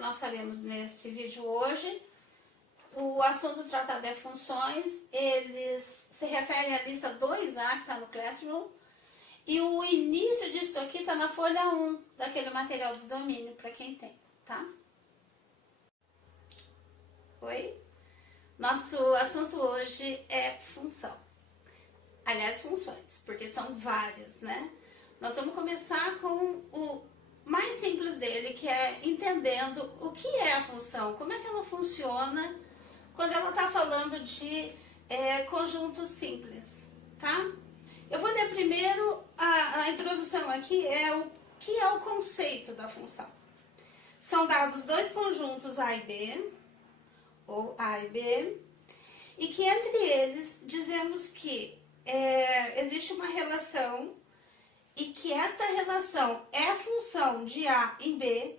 nós faremos nesse vídeo hoje. O assunto tratado é funções, eles se referem à lista 2A que está no Classroom. E o início disso aqui está na folha 1 daquele material de domínio, para quem tem, tá? Oi? Nosso assunto hoje é função. Aliás, funções, porque são várias, né? Nós vamos começar com o mais simples dele, que é entendendo o que é a função, como é que ela funciona quando ela está falando de conjuntos simples, tá? Eu vou ler primeiro a introdução aqui, o que é o conceito da função. São dados dois conjuntos A e B, ou A e B, e que entre eles dizemos que existe uma relação e que esta relação é a função de A em B,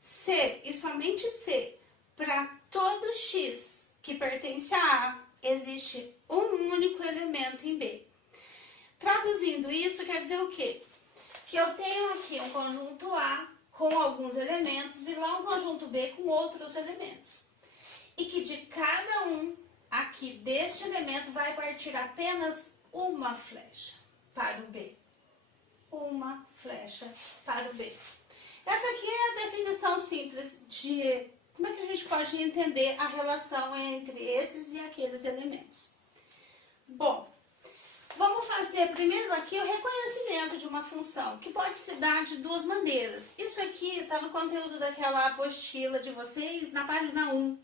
se e somente se para todo x que pertence a A existe um único elemento em B. Traduzindo isso, quer dizer o quê? Que eu tenho aqui um conjunto A com alguns elementos e lá um conjunto B com outros elementos. E que de cada um aqui deste elemento vai partir apenas uma flecha para o B. Uma flecha para o B. Essa aqui é a definição simples de como é que a gente pode entender a relação entre esses e aqueles elementos. Bom, vamos fazer primeiro aqui o reconhecimento de uma função, que pode se dar de duas maneiras. Isso aqui está no conteúdo daquela apostila de vocês, na página 1.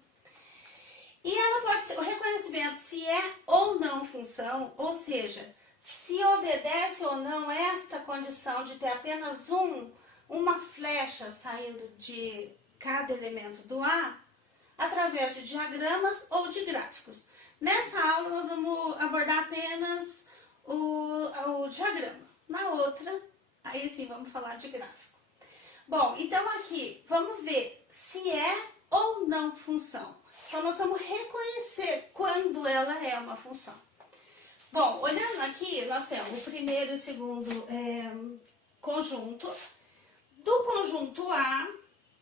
E ela pode ser o reconhecimento se é ou não função, ou seja, se obedece ou não esta condição de ter apenas uma flecha saindo de cada elemento do A, através de diagramas ou de gráficos. Nessa aula nós vamos abordar apenas o diagrama. Na outra, aí sim vamos falar de gráfico. Bom, então aqui, vamos ver se é ou não função. Então nós vamos reconhecer quando ela é uma função. Bom, olhando aqui, nós temos o primeiro e o segundo conjunto. Do conjunto A,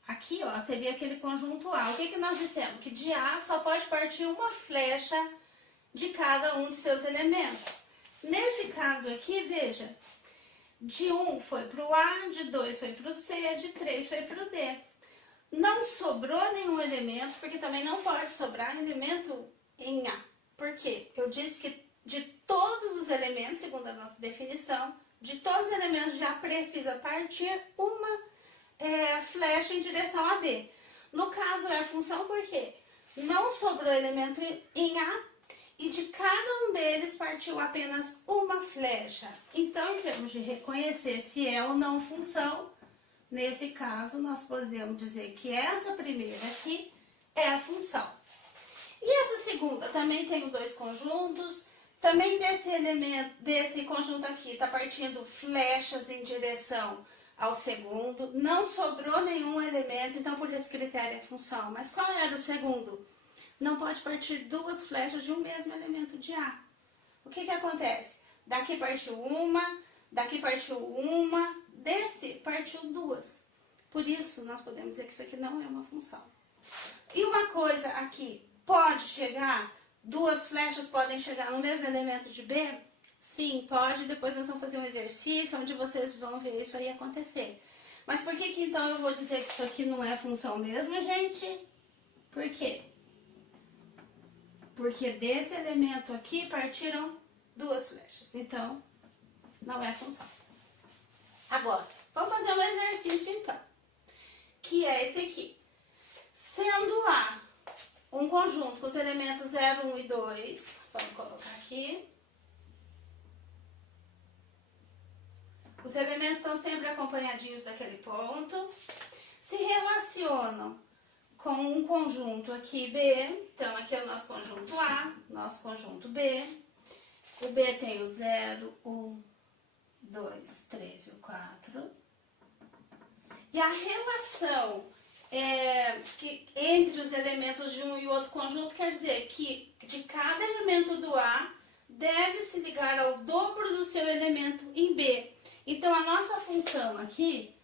aqui ó, seria aquele conjunto A. O que nós dissemos? Que de A só pode partir uma flecha de cada um de seus elementos. Nesse caso aqui, veja, de 1 foi para o A, de 2 foi para o C, de 3 foi para o D. Não sobrou nenhum elemento, porque também não pode sobrar elemento em A. Por quê? Eu disse que de todos os elementos, segundo a nossa definição, de todos os elementos já precisa partir uma flecha em direção a B. No caso é a função porque não sobrou elemento em A e de cada um deles partiu apenas uma flecha. Então, em termos de reconhecer se é ou não função, nesse caso nós podemos dizer que essa primeira aqui é a função. E essa segunda também tem dois conjuntos. Também desse conjunto aqui está partindo flechas em direção ao segundo. Não sobrou nenhum elemento, então por esse critério é função. Mas qual era o segundo? Não pode partir duas flechas de um mesmo elemento de A. O que acontece? Daqui partiu uma, daqui partiu uma, desse partiu duas. Por isso nós podemos dizer que isso aqui não é uma função. E uma coisa aqui, pode chegar... Duas flechas podem chegar no mesmo elemento de B? Sim, pode. Depois nós vamos fazer um exercício onde vocês vão ver isso aí acontecer. Mas por que então eu vou dizer que isso aqui não é função mesmo, gente? Por quê? Porque desse elemento aqui partiram duas flechas. Então, não é função. Agora, vamos fazer um exercício então. Que é esse aqui. Sendo A um conjunto com os elementos 0, 1 e 2, vamos colocar aqui. Os elementos estão sempre acompanhadinhos daquele ponto. Se relacionam com um conjunto aqui B, então aqui é o nosso conjunto A, nosso conjunto B. O B tem o 0, 1, 2, 3 e o 4. E a relação que entre os elementos de um e outro conjunto quer dizer que de cada elemento do A deve se ligar ao dobro do seu elemento em B. Então a nossa função aqui,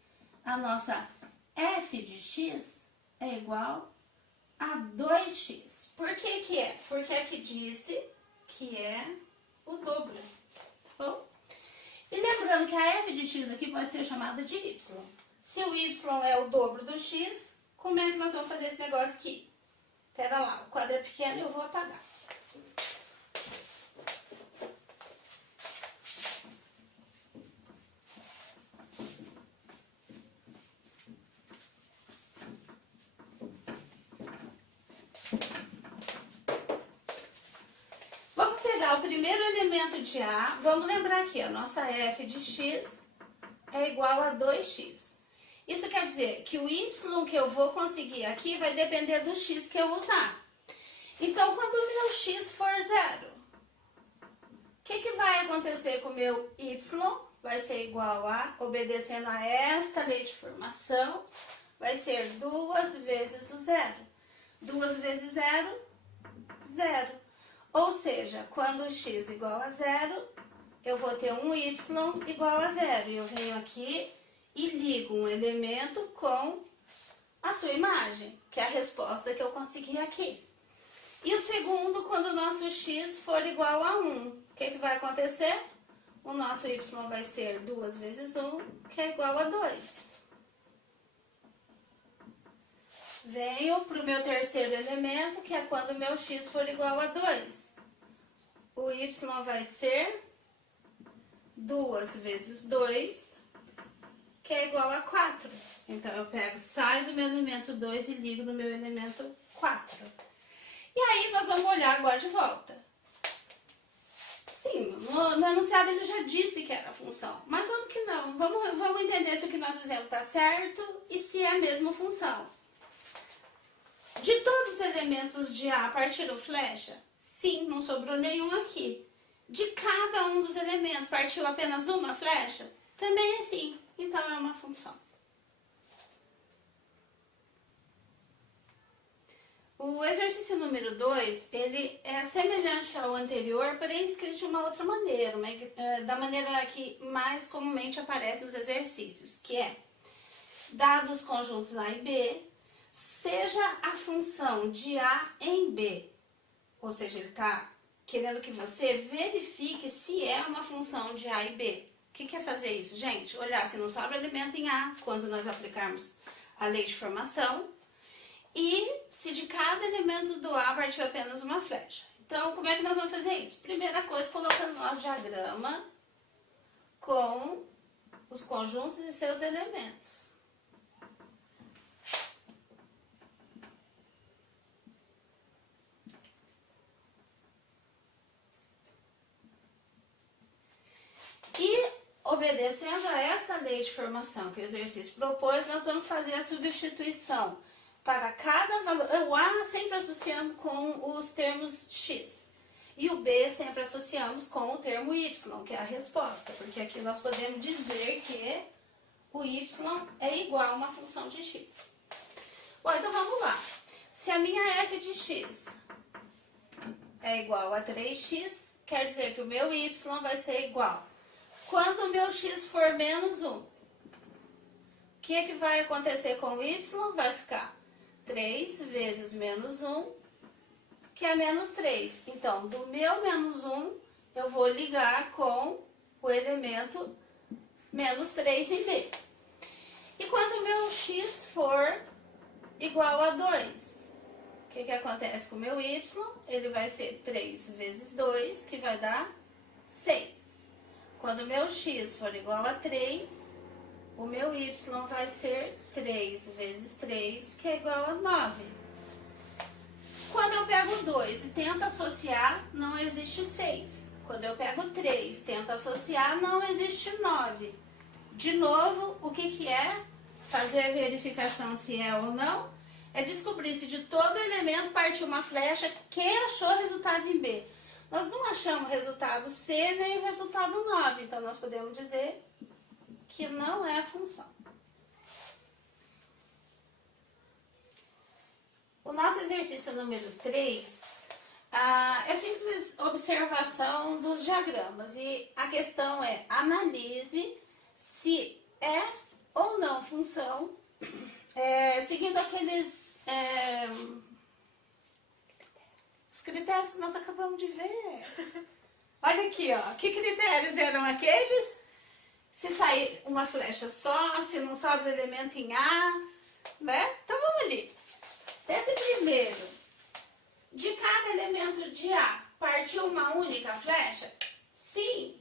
a nossa f de x, é igual a 2x. Por que que é? Porque aqui disse que é o dobro, tá bom? E lembrando que a f de x aqui pode ser chamada de y. Se o y é o dobro do x, como é que nós vamos fazer esse negócio aqui? Pera lá, o quadro é pequeno e eu vou apagar. Vamos pegar o primeiro elemento de A, vamos lembrar aqui, a nossa f de x é igual a 2x. Isso quer dizer que o y que eu vou conseguir aqui vai depender do x que eu usar. Então, quando o meu x for zero, o que vai acontecer com o meu y? Vai ser igual a, obedecendo a esta lei de formação, vai ser 2 vezes o zero. 2 vezes zero, zero. Ou seja, quando o x igual a zero, eu vou ter um y igual a zero. E eu venho aqui e ligo um elemento com a sua imagem, que é a resposta que eu consegui aqui. E o segundo, quando o nosso x for igual a 1, o que vai acontecer? O nosso y vai ser 2 vezes 1, que é igual a 2. Venho para o meu terceiro elemento, que é quando o meu x for igual a 2. O y vai ser 2 vezes 2, que é igual a 4. Então, eu saio do meu elemento 2 e ligo no meu elemento 4. E aí, nós vamos olhar agora de volta. Sim, no enunciado ele já disse que era a função, mas vamos que não. Vamos entender se o que nós fizemos está certo e se é a mesma função. De todos os elementos de A partiram flecha? Sim, não sobrou nenhum aqui. De cada um dos elementos partiu apenas uma flecha? Também é sim. Então, é uma função. O exercício número 2, ele é semelhante ao anterior, porém escrito de uma outra maneira, da maneira que mais comumente aparece nos exercícios, que é, dados os conjuntos A e B, seja a função de A em B, ou seja, ele está querendo que você verifique se é uma função de A e B. O que é fazer isso, gente? Olhar se não sobra elemento em A, quando nós aplicarmos a lei de formação, e se de cada elemento do A partiu apenas uma flecha. Então, como é que nós vamos fazer isso? Primeira coisa, colocando nosso diagrama com os conjuntos e seus elementos. E, obedecendo a essa lei de formação que o exercício propôs, nós vamos fazer a substituição para cada valor. O A sempre associamos com os termos x. E o B sempre associamos com o termo y, que é a resposta. Porque aqui nós podemos dizer que o y é igual a uma função de x. Bom, então vamos lá. Se a minha f de x é igual a 3x, quer dizer que o meu y vai ser igual. Quando o meu x for menos 1, o que vai acontecer com o y? Vai ficar 3 vezes menos 1, que é menos 3. Então, do meu menos 1, eu vou ligar com o elemento menos 3 em B. E quando o meu x for igual a 2, o que acontece com o meu y? Ele vai ser 3 vezes 2, que vai dar 6. Quando o meu x for igual a 3, o meu y vai ser 3 vezes 3, que é igual a 9. Quando eu pego 2 e tento associar, não existe 6. Quando eu pego 3 e tento associar, não existe 9. De novo, o que é fazer a verificação se é ou não? É descobrir se de todo elemento partiu uma flecha que achou resultado em B. Nós não achamos o resultado C nem o resultado 9, então nós podemos dizer que não é a função. O nosso exercício número 3 é simples observação dos diagramas e a questão é: analise se é ou não função, seguindo aqueles Os critérios que nós acabamos de ver. Olha aqui, ó. Que critérios eram aqueles? Se sair uma flecha só, se não sobra elemento em A, né? Então vamos ali. Esse primeiro, de cada elemento de A, partiu uma única flecha? Sim.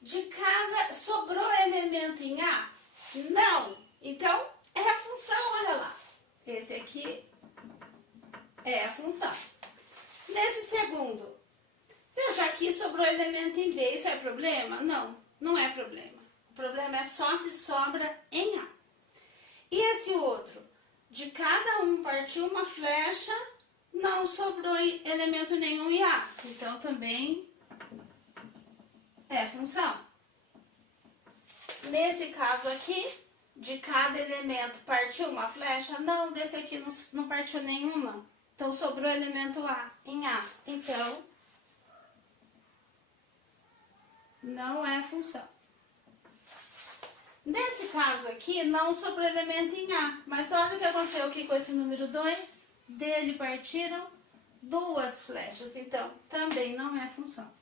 De cada, sobrou elemento em A? Não. Então, é a função, olha lá. Esse aqui é a função. Nesse segundo, veja, aqui sobrou elemento em B. Isso é problema? Não, não é problema. O problema é só se sobra em A. E esse outro, de cada um partiu uma flecha, não sobrou elemento nenhum em A. Então, também é função. Nesse caso aqui, de cada elemento partiu uma flecha? Não, desse aqui não partiu nenhuma. Então, sobrou elemento A em A. Então, não é função. Nesse caso aqui, não sobrou elemento em A. Mas olha o que aconteceu aqui com esse número 2. Dele partiram 2 flechas. Então, também não é função.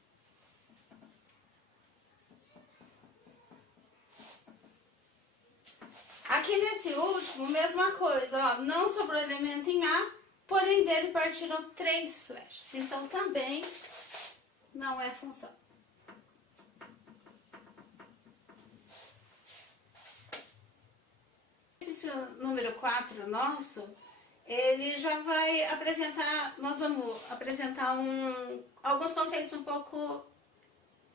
Aqui nesse último, mesma coisa, ó, não sobrou elemento em A, porém dele partiram 3 flechas. Então também não é função. Esse número 4 nosso, ele já vai apresentar, nós vamos apresentar alguns conceitos um pouco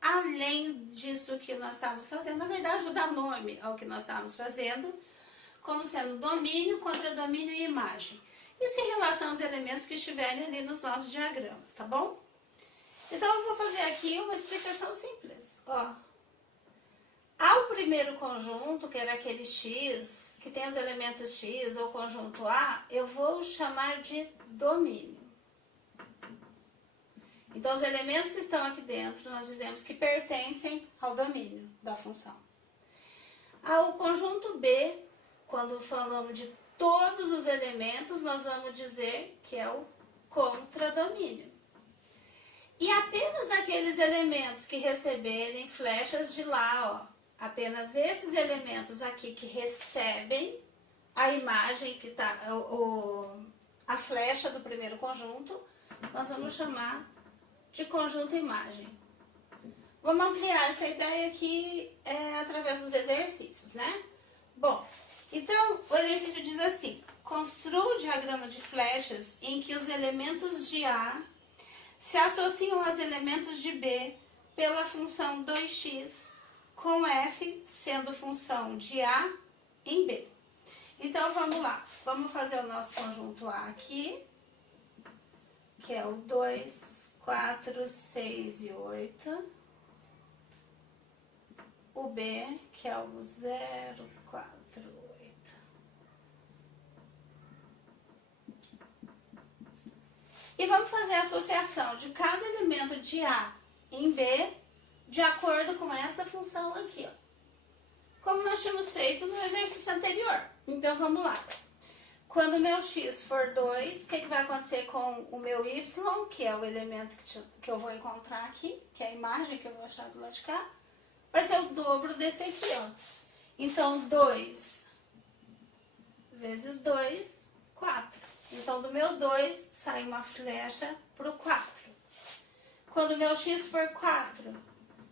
além disso que nós estávamos fazendo, na verdade, dar nome ao que nós estávamos fazendo, como sendo domínio, contradomínio e imagem. Isso em relação aos elementos que estiverem ali nos nossos diagramas, tá bom? Então, eu vou fazer aqui uma explicação simples. Ó, ao primeiro conjunto, que era aquele X, que tem os elementos X, ou conjunto A, eu vou chamar de domínio. Então, os elementos que estão aqui dentro, nós dizemos que pertencem ao domínio da função. Ao conjunto B, quando falamos de todos os elementos, nós vamos dizer que é o contradomínio. E apenas aqueles elementos que receberem flechas de lá, ó, apenas esses elementos aqui que recebem a imagem que está, a flecha do primeiro conjunto, nós vamos chamar de conjunto imagem. Vamos ampliar essa ideia aqui através dos exercícios, né? Bom, então o exercício diz assim: construa o diagrama de flechas em que os elementos de A se associam aos elementos de B pela função 2x, com f sendo função de A em B. Então vamos lá, vamos fazer o nosso conjunto A aqui, que é o 2, 4, 6 e 8. O B, que é o 0, 4, 8. E vamos fazer a associação de cada elemento de A em B de acordo com essa função aqui, ó. Como nós tínhamos feito no exercício anterior. Então vamos lá. Quando o meu x for 2, o que vai acontecer com o meu y, que é o elemento que eu vou encontrar aqui, que é a imagem que eu vou achar do lado de cá, vai ser o dobro desse aqui, ó. Então, 2 vezes 2, 4. Então, do meu 2, sai uma flecha pro 4. Quando o meu x for 4,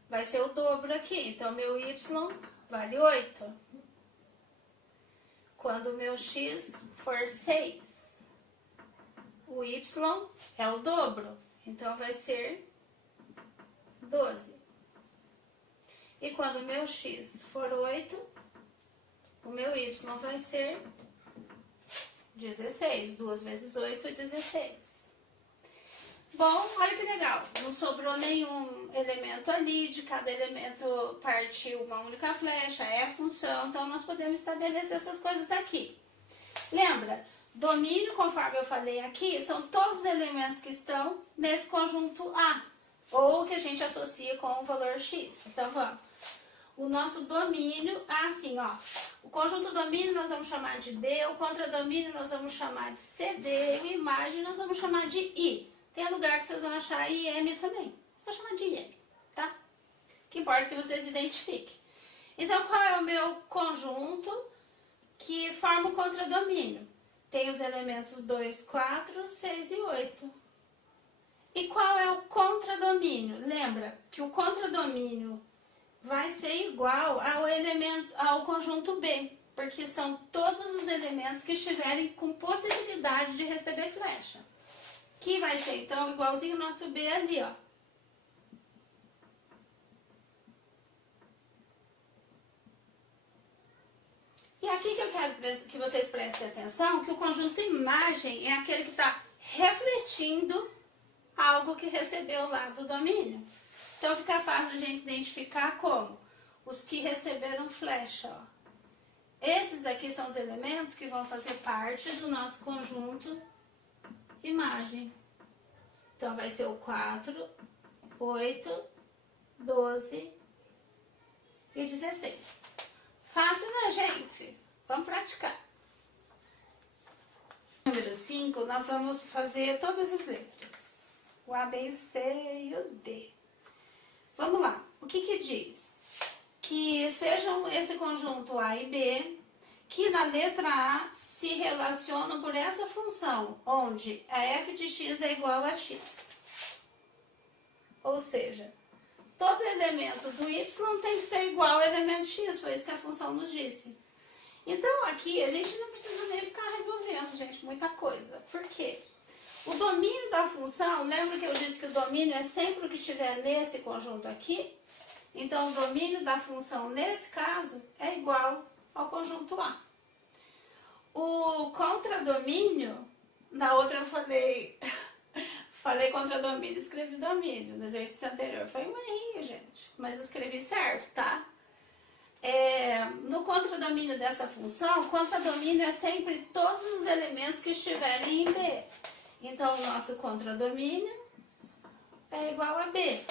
vai ser o dobro aqui. Então, meu y vale 8. Quando o meu x for 6, o y é o dobro, então vai ser 12. E quando o meu x for 8, o meu y vai ser 16. 2 vezes 8, 16. Bom, olha que legal, não sobrou nenhum elemento ali, de cada elemento partiu uma única flecha, é função, então nós podemos estabelecer essas coisas aqui. Lembra, domínio, conforme eu falei aqui, são todos os elementos que estão nesse conjunto A, ou que a gente associa com o valor x. Então vamos. o nosso domínio, assim, ó, o conjunto domínio nós vamos chamar de D, o contradomínio nós vamos chamar de CD, e a imagem nós vamos chamar de I. Tem lugar que vocês vão achar IM também. Vou chamar de IM, tá? O que importa é que vocês identifiquem. Então, qual é o meu conjunto que forma o contradomínio? Tem os elementos 2, 4, 6 e 8. E qual é o contradomínio? Lembra que o contradomínio vai ser igual ao conjunto B, porque são todos os elementos que estiverem com possibilidade de receber flecha. Que vai ser, então, igualzinho o nosso B ali, ó. E aqui que eu quero que vocês prestem atenção, que o conjunto imagem é aquele que está refletindo algo que recebeu lá do domínio. Então fica fácil a gente identificar como os que receberam flecha, ó. Esses aqui são os elementos que vão fazer parte do nosso conjunto imagem. Então vai ser o 4, 8, 12 e 16. Fácil, né, gente? Vamos praticar. Número 5, nós vamos fazer todas as letras. O A, B, C e o D. Vamos lá. O que diz? Que sejam esse conjunto A e B, que na letra A se relacionam por essa função, onde a f de x é igual a x. Ou seja, todo elemento do y tem que ser igual ao elemento x, foi isso que a função nos disse. Então aqui a gente não precisa nem ficar resolvendo, gente, muita coisa. Por quê? O domínio da função, lembra que eu disse que o domínio é sempre o que estiver nesse conjunto aqui? Então o domínio da função nesse caso é igual ao conjunto A. O contradomínio, na outra eu falei contradomínio e escrevi domínio. No exercício anterior foi uma errinha, gente, mas escrevi certo, tá? No contradomínio dessa função, o contradomínio é sempre todos os elementos que estiverem em B. Então, o nosso contradomínio é igual a B.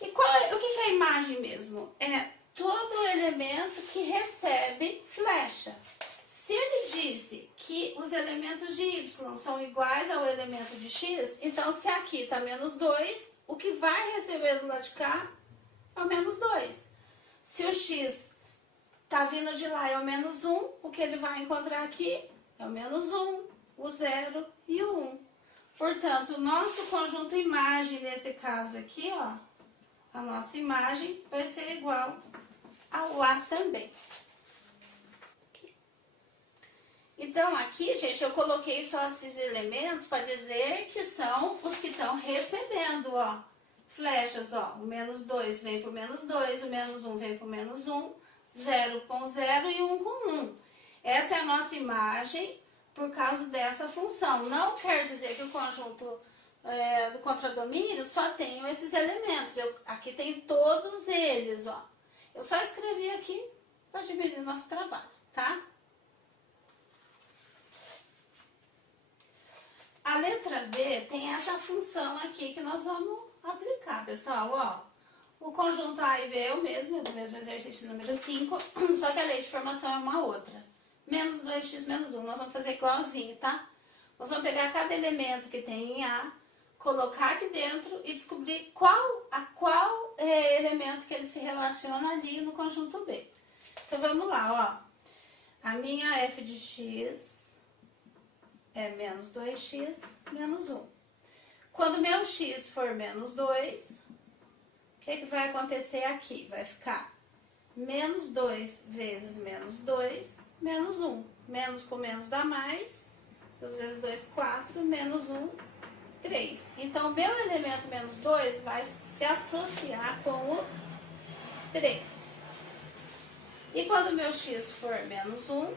E o que é a imagem mesmo? É todo elemento que recebe flecha. Se ele disse que os elementos de y são iguais ao elemento de x, então se aqui está menos 2, o que vai receber do lado de cá é o menos 2. Se o x está vindo de lá é o menos 1, o que ele vai encontrar aqui é o menos 1, o 0 e o 1. Portanto, o nosso conjunto imagem, nesse caso aqui, ó, a nossa imagem vai ser igual ao A também. Então, aqui, gente, eu coloquei só esses elementos para dizer que são os que estão recebendo, ó, flechas, ó. O menos 2 vem para o menos 2, o menos 1 vem para o menos 1, 0 com 0 e 1 com 1. Essa é a nossa imagem por causa dessa função. Não quer dizer que o conjunto do contradomínio só tem esses elementos. Aqui tem todos eles, ó. Eu só escrevi aqui para diminuir o nosso trabalho, tá? A letra B tem essa função aqui que nós vamos aplicar, pessoal, ó. O conjunto A e B é o mesmo, é do mesmo exercício número 5, só que a lei de formação é uma outra. Menos 2x menos 1, nós vamos fazer igualzinho, tá? Nós vamos pegar cada elemento que tem em A, colocar aqui dentro e descobrir qual elemento que ele se relaciona ali no conjunto B. Então vamos lá, ó. A minha f de x é menos 2x menos 1. Quando meu x for menos 2, o que vai acontecer aqui? Vai ficar menos 2 vezes menos 2, menos 1. Menos com menos dá mais. 2 vezes 2, 4. Menos 1, 3. Então, o meu elemento menos 2 vai se associar com o 3. E quando meu x for menos 1,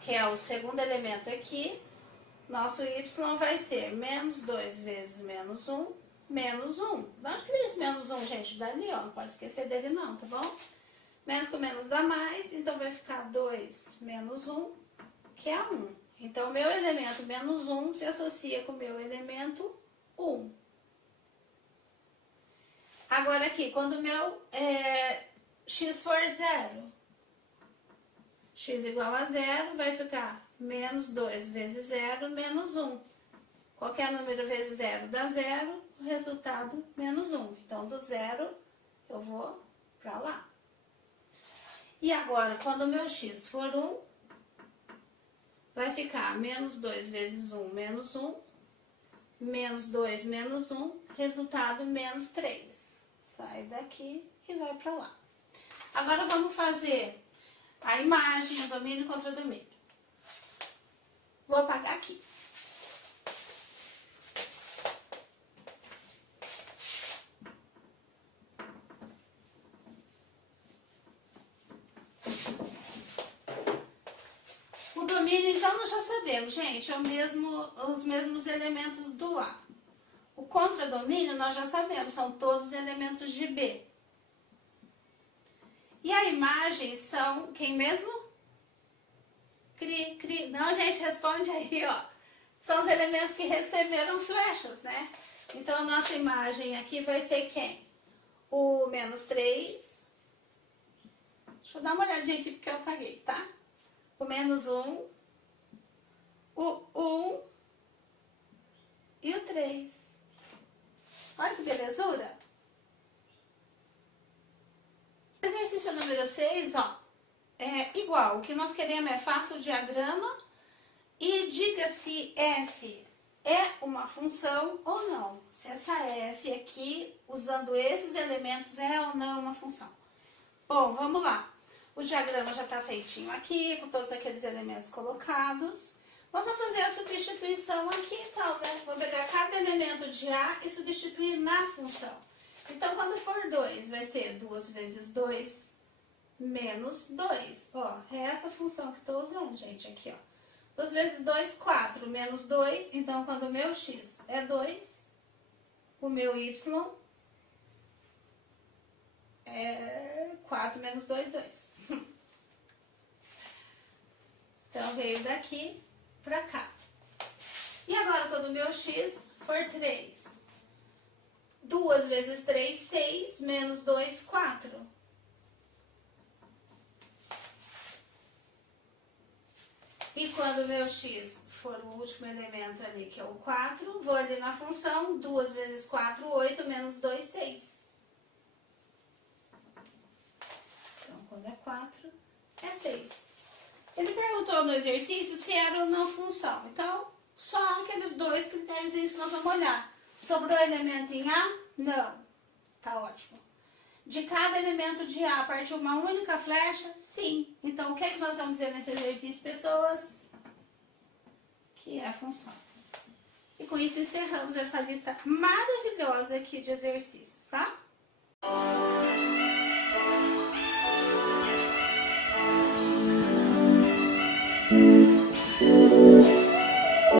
que é o segundo elemento aqui, nosso y vai ser menos 2 vezes menos 1, menos 1. De onde que vem esse menos 1, gente? Dali, ó. Não pode esquecer dele não, tá bom? Menos com menos dá mais, então vai ficar 2 menos 1, que é 1. Então, o meu elemento menos 1 se associa com o meu elemento 1. Agora aqui, quando o meu x for zero, x igual a zero, vai ficar menos 2 vezes zero, menos 1. Qualquer número vezes zero dá zero, o resultado menos 1. Então, do zero, eu vou para lá. E agora, quando o meu x for 1, vai ficar menos 2 vezes 1, menos 1. Menos 2, menos 1, resultado menos 3. Sai daqui e vai para lá. Agora vamos fazer a imagem, o domínio contra domínio. Vou apagar aqui. O domínio, então, nós já sabemos, gente, é os mesmos elementos do A. O contradomínio, nós já sabemos, são todos os elementos de B. E a imagem são, quem mesmo? Não, gente, responde aí, ó. São os elementos que receberam flechas, né? Então, a nossa imagem aqui vai ser quem? O menos 3. Deixa eu dar uma olhadinha aqui porque eu apaguei, tá? O menos 1, o 1 e o 3. Olha que belezura! Exercício número 6, ó, é igual. O que nós queremos é faça o diagrama e diga se f é uma função ou não. Se essa f aqui, usando esses elementos, é ou não uma função. Bom, vamos lá. O diagrama já está feitinho aqui, com todos aqueles elementos colocados. Nós vamos fazer a substituição aqui, então, né? Vou pegar cada elemento de A e substituir na função. Então, quando for 2, vai ser 2 vezes 2 menos 2. Ó, é essa função que estou usando, gente, aqui, ó. 2 vezes 2, 4, menos 2. Então, quando o meu x é 2, o meu y é 4 menos 2, 2. Então, veio daqui pra cá. E agora, quando o meu x for 3, 2 vezes 3, 6, menos 2, 4. E quando o meu x for o último elemento ali, que é o 4, vou ali na função, 2 vezes 4, 8, menos 2, 6. Então, quando é 4, é 6. Ele perguntou no exercício se era ou não função. Então, só aqueles dois critérios que nós vamos olhar. Sobrou elemento em A? Não. Tá ótimo. De cada elemento de A partiu uma única flecha? Sim. Então, o que é que nós vamos dizer nesse exercício, pessoas? Que é função. E com isso encerramos essa lista maravilhosa aqui de exercícios, tá?